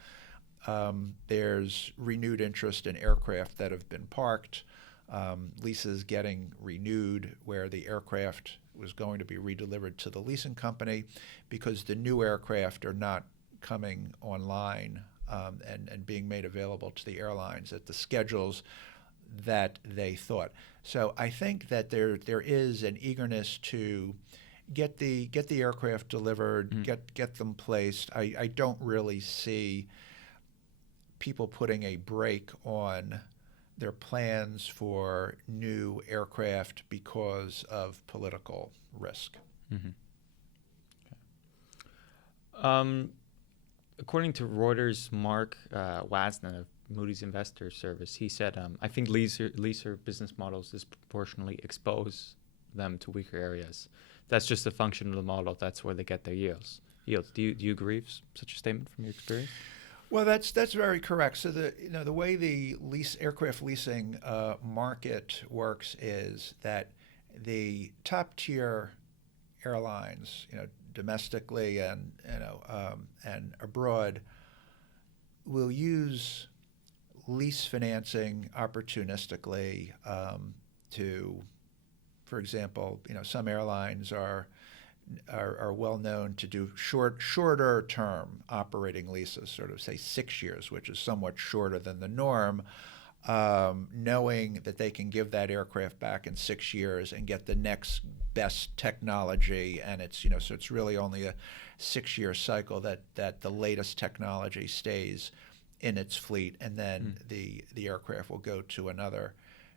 there's renewed interest in aircraft that have been parked, leases getting renewed where the aircraft was going to be redelivered to the leasing company because the new aircraft are not coming online and being made available to the airlines at the schedules that they thought. So I think that there is an eagerness to get the aircraft delivered, get them placed. I don't really see people putting a brake on their plans for new aircraft because of political risk. According to Reuters' Mark Wasden of Moody's Investor Service, he said, I think leaser business models disproportionately expose them to weaker areas. That's just a function of the model. That's where they get their yields. Do you agree with such a statement from your experience? Well, that's very correct. So the way the aircraft leasing market works is that the top tier airlines, domestically and abroad, will use lease financing opportunistically to, for example, some airlines are are well known to do shorter term operating leases, sort of say 6 years, which is somewhat shorter than the norm, knowing that they can give that aircraft back in 6 years and get the next best technology, and it's so it's really only a 6-year cycle that the latest technology stays in its fleet, and then the aircraft will go to another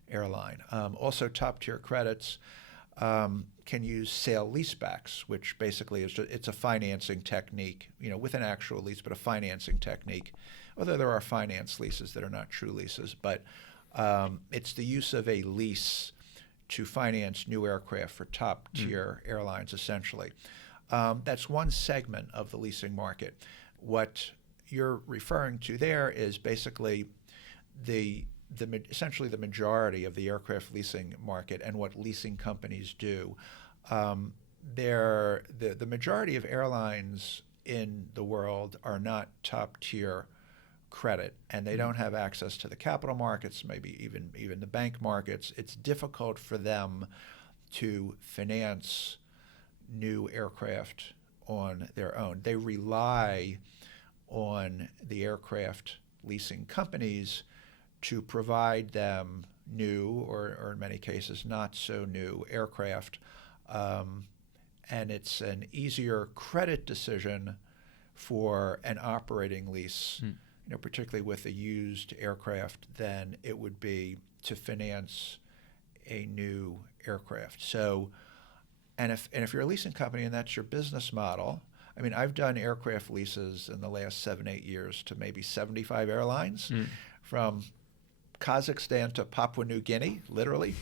airline. Also, top tier credits can use sale leasebacks, which basically it's a financing technique, with an actual lease, but a financing technique. Although there are finance leases that are not true leases, but it's the use of a lease to finance new aircraft for top tier airlines, essentially. That's one segment of the leasing market. What you're referring to there is basically essentially the majority of the aircraft leasing market and what leasing companies do. The majority of airlines in the world are not top tier credit, and they don't have access to the capital markets, maybe even the bank markets. It's difficult for them to finance new aircraft on their own. They rely on the aircraft leasing companies to provide them new, or in many cases not so new, aircraft, and it's an easier credit decision for an operating lease, particularly with a used aircraft, than it would be to finance a new aircraft. So, and if you're a leasing company and that's your business model, I mean, I've done aircraft leases in the last 7-8 years to maybe 75 airlines, from Kazakhstan to Papua New Guinea, literally,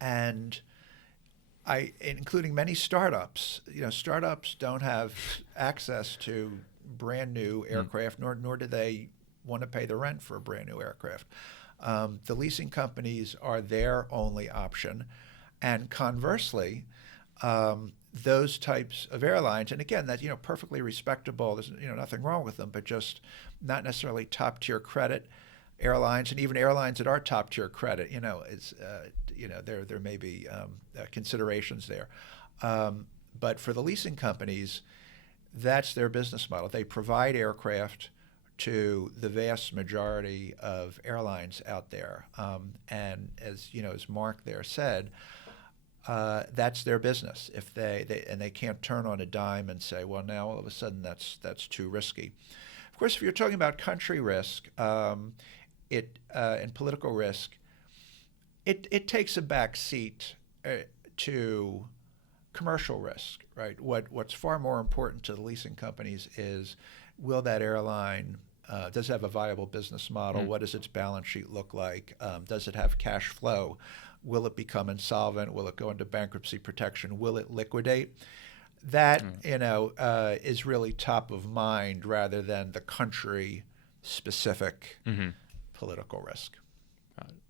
and including many startups. Startups don't have access to brand new aircraft, nor do they want to pay the rent for a brand new aircraft. The leasing companies are their only option, and conversely, those types of airlines, and again, that's perfectly respectable. There's nothing wrong with them, but just not necessarily top tier credit airlines, and even airlines that are top tier credit. There may be considerations there, but for the leasing companies, that's their business model. They provide aircraft to the vast majority of airlines out there, and as Mark there said, that's their business. If they can't turn on a dime and say, well, now all of a sudden that's too risky. Of course, if you're talking about country risk and political risk, it takes a back seat to commercial risk, right? What's far more important to the leasing companies is, will that airline does it have a viable business model? What does its balance sheet look like? Does it have cash flow? Will it become insolvent? Will it go into bankruptcy protection? Will it liquidate? That is really top of mind rather than the country-specific political risk.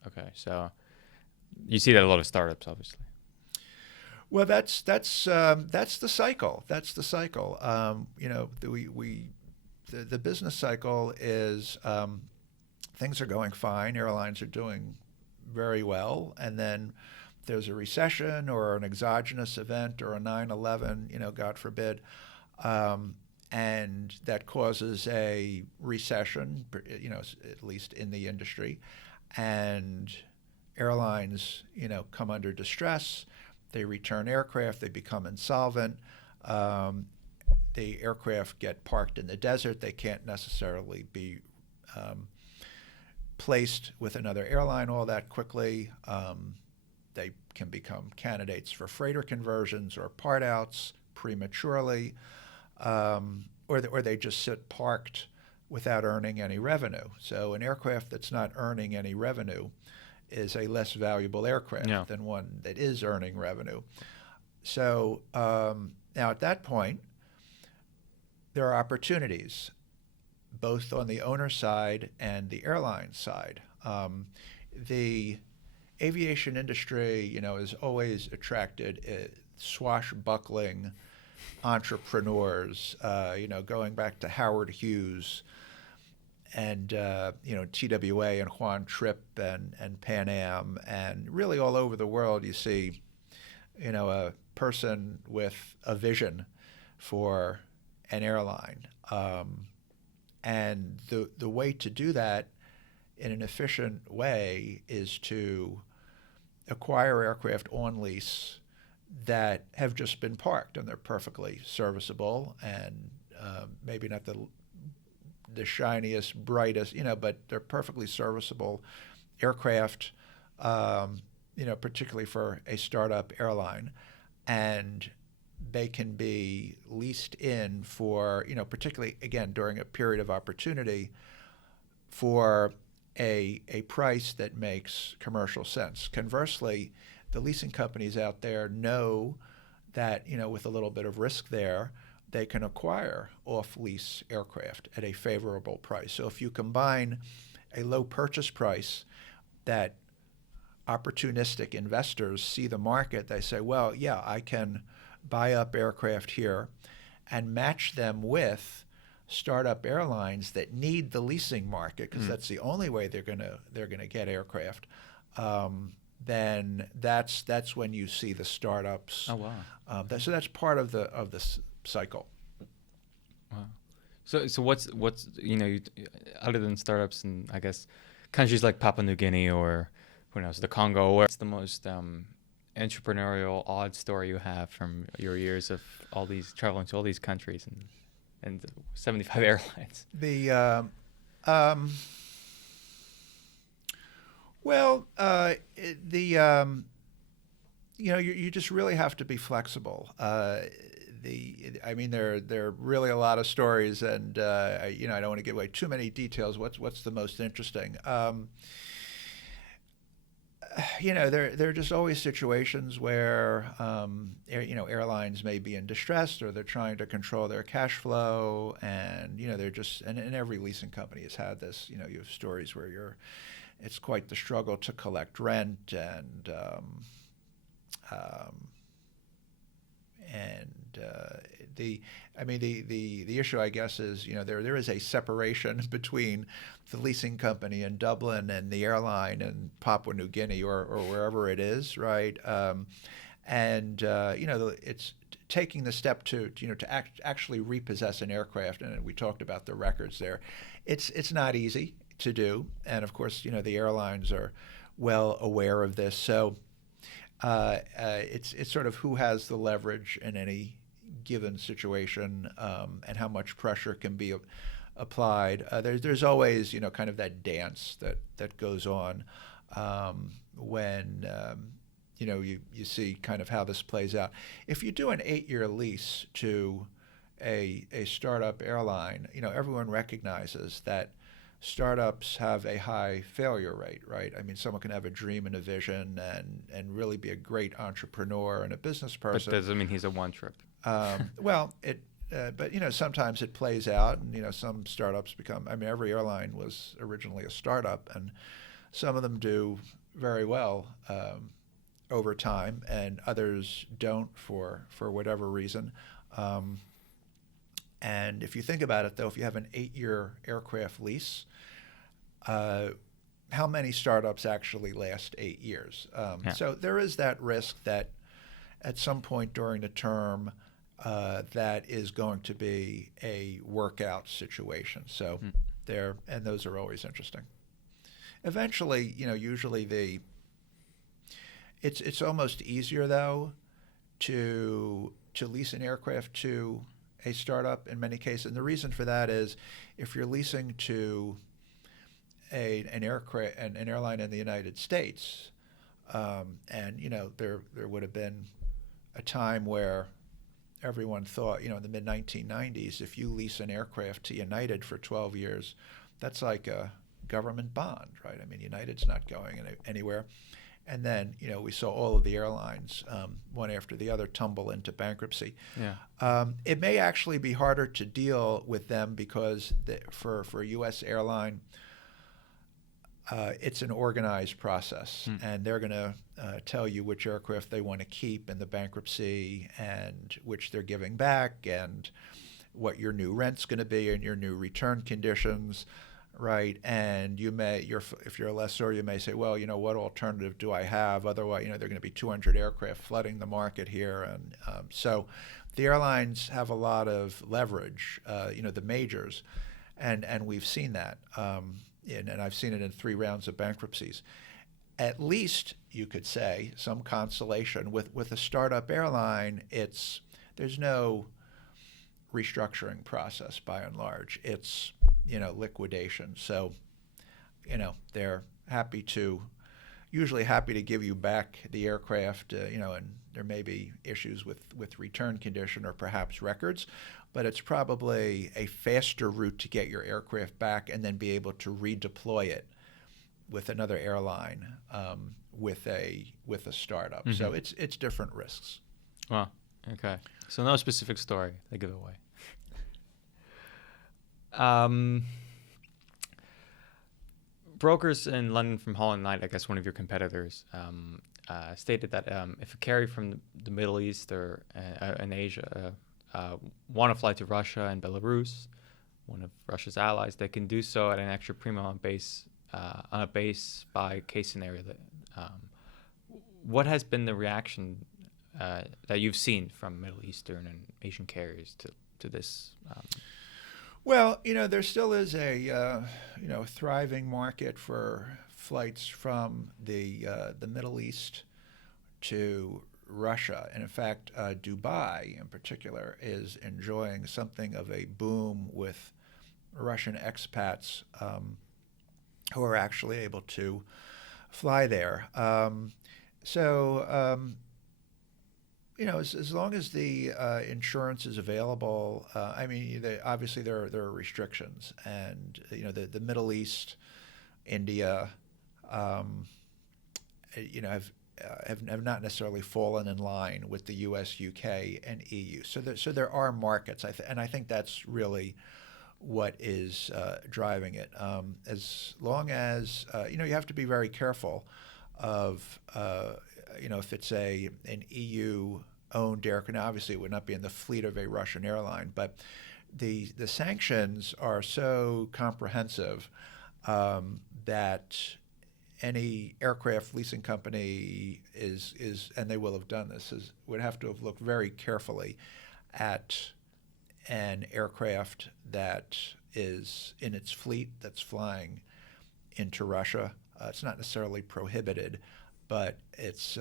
Okay, so you see that a lot of startups, obviously. Well, that's the cycle. That's the cycle. The business cycle is things are going fine. Airlines are doing very well, and then there's a recession or an exogenous event or a 9/11, God forbid, and that causes a recession, at least in the industry, and airlines, come under distress. They return aircraft. They become insolvent. The aircraft get parked in the desert. They can't necessarily be placed with another airline all that quickly. They can become candidates for freighter conversions or part outs prematurely, or they just sit parked without earning any revenue. So an aircraft that's not earning any revenue is a less valuable aircraft than one that is earning revenue. So now at that point, there are opportunities, both on the owner side and the airline side. The aviation industry, has always attracted swashbuckling entrepreneurs, going back to Howard Hughes and, TWA and Juan Trippe and Pan Am, and really all over the world you see a person with a vision for an airline. And the way to do that in an efficient way is to acquire aircraft on lease that have just been parked and they're perfectly serviceable and maybe not the shiniest, brightest, but they're perfectly serviceable aircraft, particularly for a startup airline. And they can be leased in for, particularly, again, during a period of opportunity for a price that makes commercial sense. Conversely, the leasing companies out there know that, with a little bit of risk there, they can acquire off-lease aircraft at a favorable price. So if you combine a low purchase price that opportunistic investors see the market, they say, well, yeah, I can buy up aircraft here and match them with startup airlines that need the leasing market because that's the only way they're gonna get aircraft. Then that's when you see the startups. Oh wow! So that's part of the cycle. Wow. So what's other than startups and I guess countries like Papua New Guinea or who knows, the Congo, what's the most entrepreneurial odd story you have from your years of all these traveling to all these countries and 75 airlines? You just really have to be flexible. There are really a lot of stories, and I don't want to give away too many details. What's the most interesting? There are just always situations where airlines may be in distress or they're trying to control their cash flow, and they're just and every leasing company has had this. You have stories where it's quite the struggle to collect rent and the issue, I guess, is there is a separation between the leasing company in Dublin and the airline in Papua New Guinea or wherever it is, right? It's taking the step to actually repossess an aircraft, and we talked about the records there. It's not easy to do, and of course, the airlines are well aware of this. So it's sort of who has the leverage in any given situation, and how much pressure can be applied. There's always kind of that dance that goes on when you see kind of how this plays out. If you do an 8-year lease to a startup airline, everyone recognizes that startups have a high failure rate, right? I mean, someone can have a dream and a vision and really be a great entrepreneur and a business person. But doesn't mean he's a one trip. But sometimes it plays out, and some startups become. I mean, every airline was originally a startup, and some of them do very well over time, and others don't for whatever reason. And if you think about it, though, if you have an 8-year aircraft lease, how many startups actually last 8 years? So there is that risk that at some point during the term, that is going to be a workout situation. So and those are always interesting. Eventually, usually it's almost easier though to lease an aircraft to a startup in many cases. And the reason for that is if you're leasing to an airline in the United States, and there would have been a time where everyone thought, in the mid-1990s, if you lease an aircraft to United for 12 years, that's like a government bond, right? I mean, United's not going anywhere. And then, we saw all of the airlines, one after the other, tumble into bankruptcy. Yeah. It may actually be harder to deal with them because for a U.S. airline, it's an organized process, and they're going to tell you which aircraft they want to keep in the bankruptcy and which they're giving back and what your new rent's going to be and your new return conditions. right? And if you're a lessor, you may say, well, what alternative do I have? Otherwise, there are going to be 200 aircraft flooding the market here, and so the airlines have a lot of leverage. The majors, and we've seen that, and I've seen it in 3 rounds of bankruptcies. At least you could say some consolation with a startup airline. There's no restructuring process by and large. It's liquidation. So they're usually happy to give you back the aircraft. And there may be issues with return condition or perhaps records, but it's probably a faster route to get your aircraft back and then be able to redeploy it with another airline, with a startup. So it's different risks. Wow. Okay. So no specific story they give away. Brokers in London from Holland Knight, I guess one of your competitors, stated that if a carrier from the Middle East or in Asia want to fly to Russia and Belarus, one of Russia's allies, they can do so at an extra premium on a base by case scenario. What has been the reaction that you've seen from Middle Eastern and Asian carriers to this? Well, there still is a thriving market for flights from the Middle East to Russia, and in fact, Dubai in particular is enjoying something of a boom with Russian expats who are actually able to fly there. As long as the insurance is available, obviously there are restrictions, and the Middle East, India, have not necessarily fallen in line with the U.S., U.K., and EU. So there are markets, and I think that's really what is driving it. As long as you have to be very careful of if it's an EU-owned aircraft. Now, obviously, it would not be in the fleet of a Russian airline, but the sanctions are so comprehensive that any aircraft leasing company and they will have done this, would have to have looked very carefully at an aircraft that is in its fleet that's flying into Russia. It's not necessarily prohibited, but it's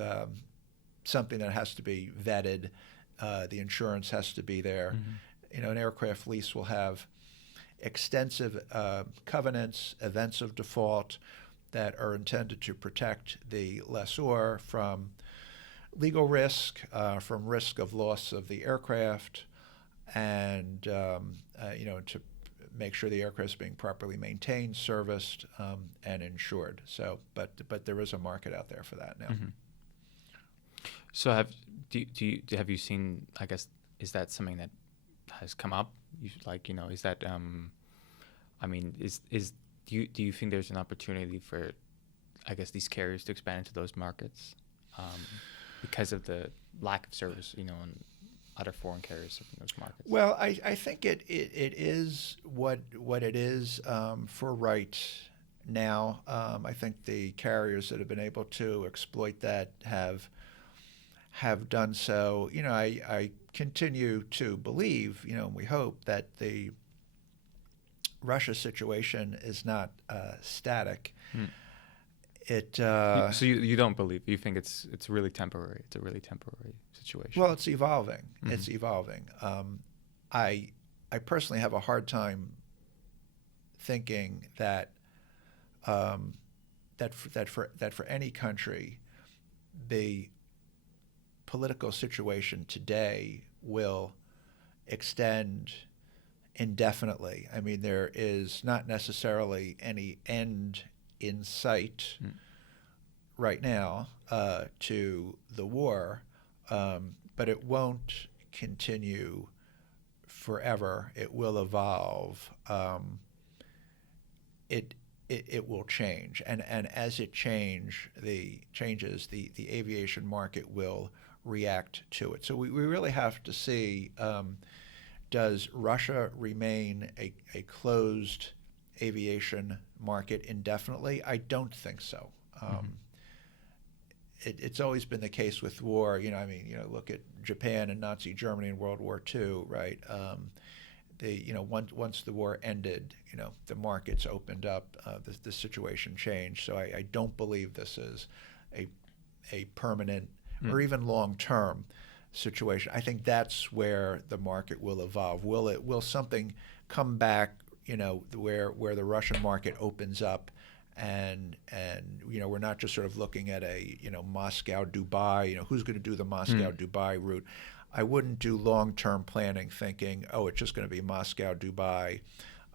something that has to be vetted. The insurance has to be there. Mm-hmm. An aircraft lease will have extensive covenants, events of default that are intended to protect the lessor from legal risk, from risk of loss of the aircraft, and to make sure the aircraft is being properly maintained, serviced, and insured. So, but there is a market out there for that now. Mm-hmm. So have you seen? I guess, is that something that has come up? Is that? Do you think there's an opportunity for, I guess, these carriers to expand into those markets because of the lack of service, and other foreign carriers in those markets? Well, I think it is what it is for right now. I think the carriers that have been able to exploit that have done so. I continue to believe, we hope that the Russia situation is not static. So you don't believe? You think it's really temporary? It's a really temporary situation? Well, it's evolving. Mm-hmm. It's evolving. I personally have a hard time thinking that for any country, the political situation today will extend indefinitely. I mean, there is not necessarily any end in sight right now to the war, but it won't continue forever. It will evolve. It will change, and as it changes, the aviation market will react to it. So we really have to see, does Russia remain a closed aviation market indefinitely? I don't think so. It's always been the case with war. Look at Japan and Nazi Germany in World War II, right? Once the war ended, the markets opened up, the situation changed. So I don't believe this is a permanent or even long-term situation. I think that's where the market will evolve. Will something come back, where the Russian market opens up, and we're not just sort of looking at a Moscow Dubai, who's going to do the Moscow Dubai route. I wouldn't do long-term planning thinking, it's just going to be Moscow Dubai.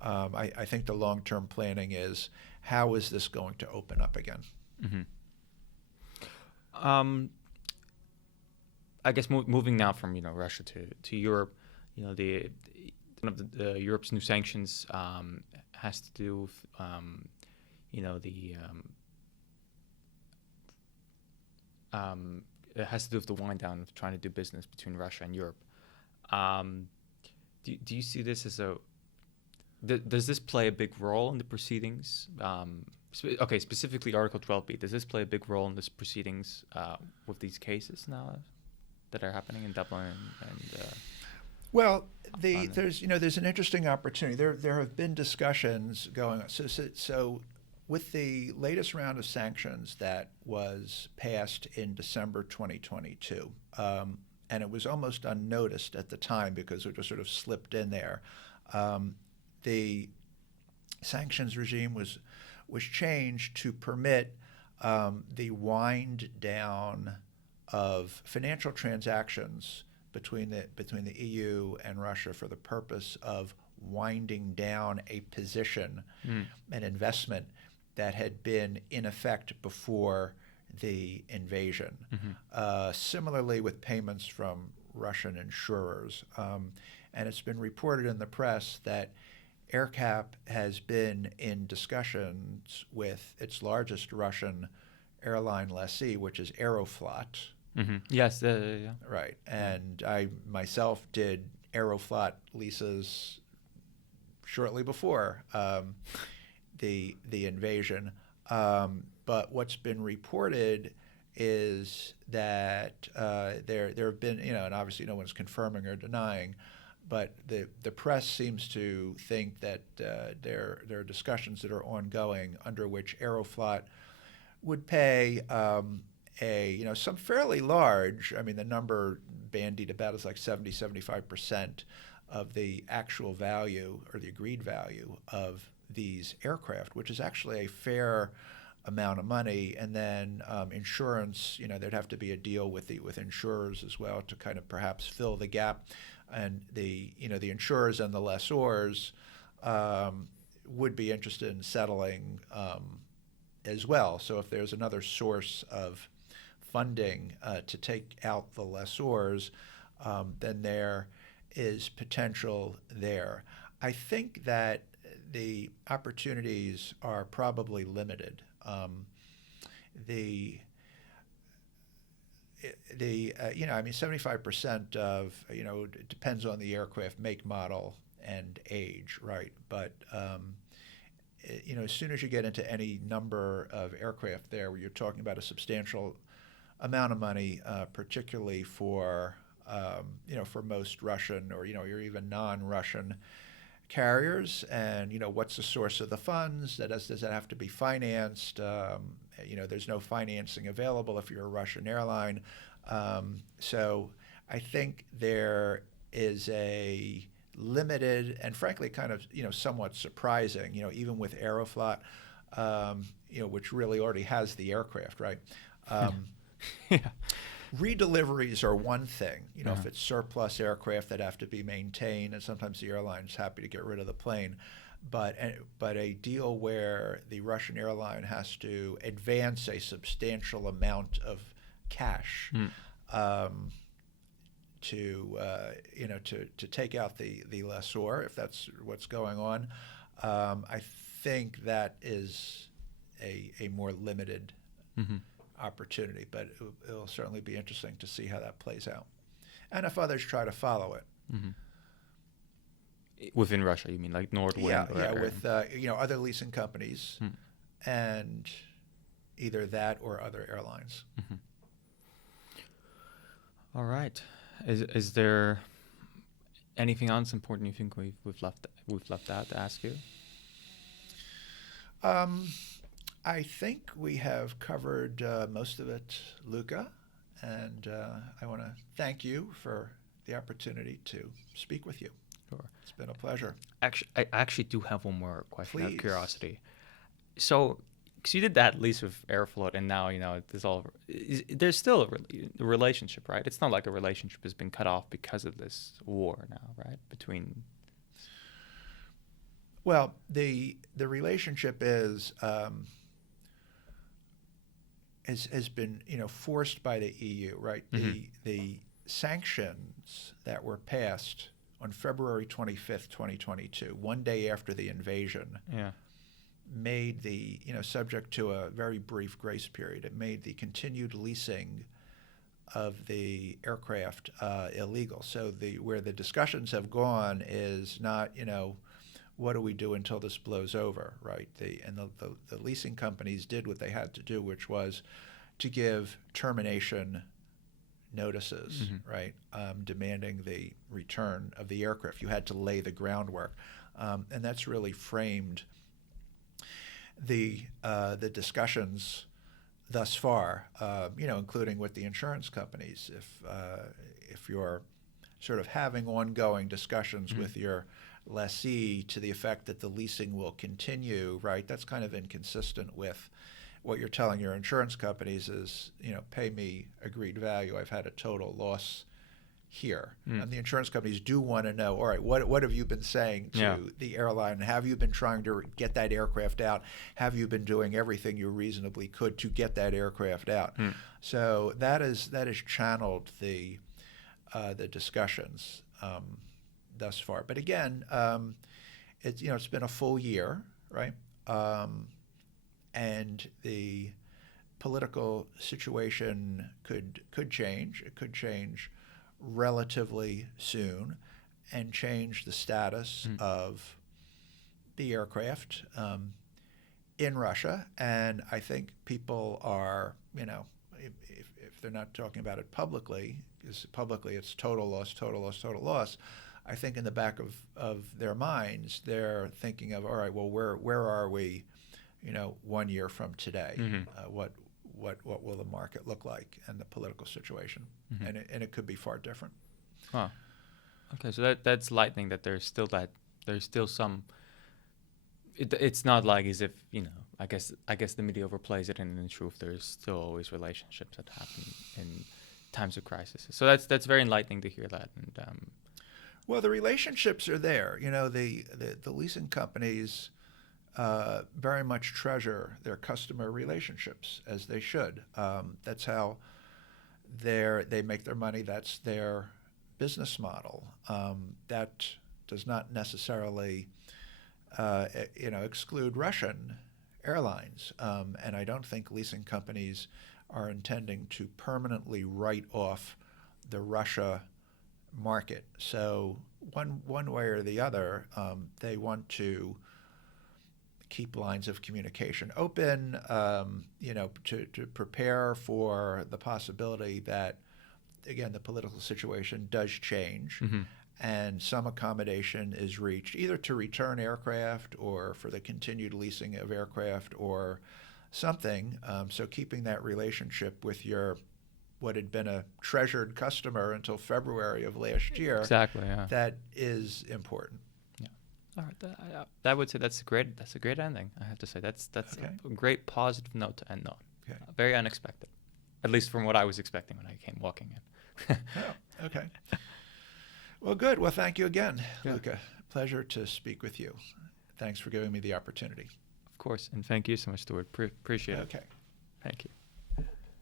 I think the long-term planning is, how is this going to open up again? I guess moving now from Russia to Europe, the one of the Europe's new sanctions has to do with it has to do with the wind down of trying to do business between Russia and Europe. Do you see this as does this play a big role in the proceedings? Specifically Article 12b. Does this play a big role in this proceedings with these cases now that are happening in Dublin Well, there's an interesting opportunity. There have been discussions going on. So with the latest round of sanctions that was passed in December 2022, and it was almost unnoticed at the time because it just sort of slipped in there. The sanctions regime was changed to permit the wind down of financial transactions between the EU and Russia for the purpose of winding down a position, an investment that had been in effect before the invasion. Similarly with payments from Russian insurers. And it's been reported in the press that AerCap has been in discussions with its largest Russian airline lessee, which is Aeroflot. Yes. Yeah. Right. And I myself did Aeroflot leases shortly before the invasion. But what's been reported is that there have been, and obviously no one's confirming or denying, but the press seems to think that there are discussions that are ongoing under which Aeroflot would pay some fairly large, the number bandied about is like 75% of the actual value or the agreed value of these aircraft, which is actually a fair amount of money. And then insurance, there'd have to be a deal with insurers as well to kind of perhaps fill the gap. And the insurers and the lessors would be interested in settling as well. So if there's another source of funding to take out the lessors, then there is potential there. I think that the opportunities are probably limited. 75% of, it depends on the aircraft make, model, and age, right? But as soon as you get into any number of aircraft there, where you're talking about a substantial amount of money, particularly for most Russian or or even non-Russian carriers, and what's the source of the funds? Does that have to be financed? There's no financing available if you're a Russian airline. So I think there is a limited and frankly kind of somewhat surprising, even with Aeroflot, which really already has the aircraft, right? Yeah. Redeliveries are one thing, if it's surplus aircraft that have to be maintained, and sometimes the airline's happy to get rid of the plane. But a deal where the Russian airline has to advance a substantial amount of cash to take out the lessor, if that's what's going on, I think that is a more limited opportunity, but it'll certainly be interesting to see how that plays out, and if others try to follow it. Within Russia, you mean like Nordwind? Yeah, with other leasing companies, and either that or other airlines. Mm-hmm. All right. Is there anything else important you think we've left out to ask you? I think we have covered most of it, Luca, and I want to thank you for the opportunity to speak with you. Sure. It's been a pleasure. Actually, I actually do have one more question out of Please. curiosity. So, because you did that lease with Airfloat, and now there's still a relationship, right? It's not like a relationship has been cut off because of this war now, right? Between. Well, the relationship has been forced by the EU, right? Mm-hmm. The sanctions that were passed on February 25th, 2022, one day after the invasion, made the subject to a very brief grace period. It made the continued leasing of the aircraft illegal. So where the discussions have gone is not what do we do until this blows over, right? The leasing companies did what they had to do, which was to give termination notices, right, demanding the return of the aircraft. You had to lay the groundwork, and that's really framed the discussions thus far, including with the insurance companies. If you're sort of having ongoing discussions with your lessee to the effect that the leasing will continue, right, that's kind of inconsistent with what you're telling your insurance companies is, pay me agreed value. I've had a total loss here. And the insurance companies do want to know, all right, what have you been saying to the airline? Have you been trying to get that aircraft out? Have you been doing everything you reasonably could to get that aircraft out? So that has channeled the discussions thus far. But again, it's been a full year, right? And the political situation could change. It could change relatively soon and change the status of the aircraft in Russia. And I think people are, if they're not talking about it publicly, because publicly it's total loss, total loss, total loss, I think in the back of their minds, they're thinking of, all right, well, where are we 1 year from today? What will the market look like and the political situation? And it could be far different. Huh. Okay, so that's lightning. That there's still some. It's not like as if I guess the media overplays it, and in truth, there's still always relationships that happen in times of crisis. So that's very enlightening to hear that. And well, the relationships are there. The leasing companies very much treasure their customer relationships, as they should. That's how they make their money. That's their business model. That does not necessarily exclude Russian airlines. And I don't think leasing companies are intending to permanently write off the Russia market. So one way or the other, they want to keep lines of communication open, to prepare for the possibility that, again, the political situation does change and some accommodation is reached, either to return aircraft or for the continued leasing of aircraft or something. So keeping that relationship with what had been a treasured customer until February of last year, exactly, that is important. All right, I would say that's a great ending. I have to say that's Okay. a great positive note to end on. Okay. Very unexpected, at least from what I was expecting when I came walking in. Oh, okay. Well, good. Well, thank you again, Luca. Pleasure to speak with you. Thanks for giving me the opportunity. Of course, and thank you so much, Stewart. Appreciate it. Okay. Thank you.